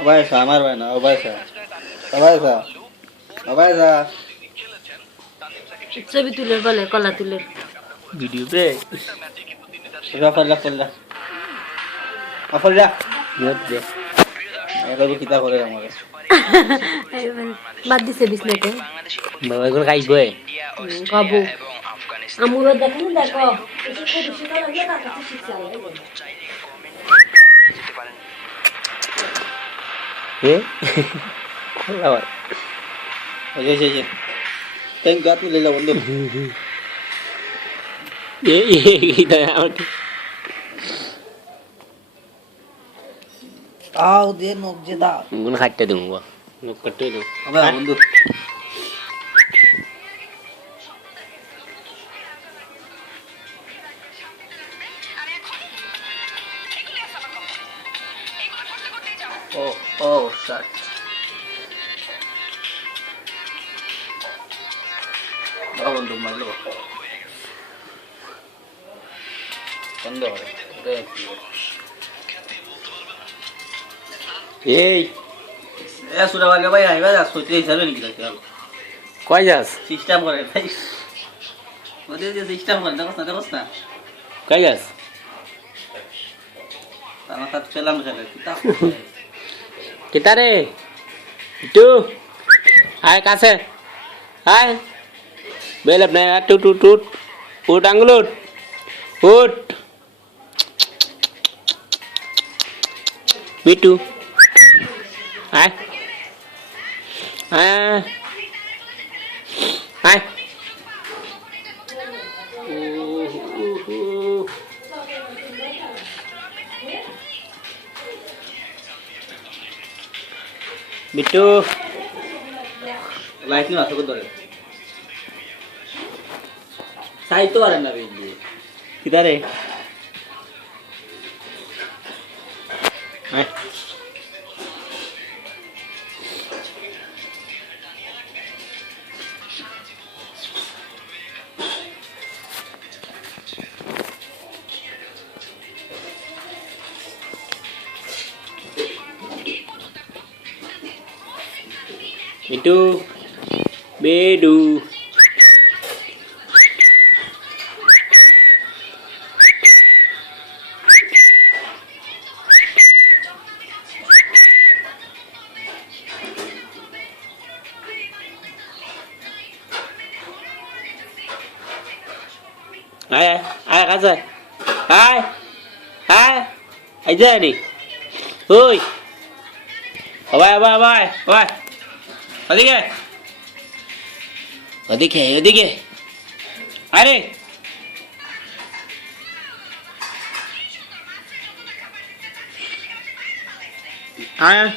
অবায়সা আমার ভাই না অবায়সা অবায়সা অবায়সা ছবি তুলে বলে কলা তুলে ভিডিও পে রাফাল্লা ফল্লা আফল্লা নোট দে এরকম কিতা করে আমাকে বাদ দিছে বিছনাতে বাবা এখন খাইবে খাবো আমুরও দেখেন দেখো এসে খুব শীতল লাগে তার কাছে শিখছে এ আবার ওই যে থ্যাংক গড মিলে বন্ধু এ এটা আমার আও দে নক যে দা গুণ খাইতে দেবো নোট করতে দেবো আবার বন্ধু ও ও শাট বন্ধু মারলো বন্ধ হয় এই এ সুরা বাগে ভাই আইবা যা সোচে হিসাবে নাকি রাখতে হবে কয় যাস সিস্টেম করে ভাই ওদের যে সিস্টেম করে দেখছ না কয় যাস আমার সাথে পেলাম খেলে কিতা কিতা রে টু আয় কাছে আয় বেল আপনি টুট টুট টুট উঠ আঙ্গুল উঠ বিটু আয় আয় আয় বিটু লাইট নিয়ে আসো ধরে সাইতো আর না বেজি কিতা রে আয় Itu bedu ai cá rồi ai ai ra đi ơi bye ওদিকে ওদিকে ওদিকে আরে আয়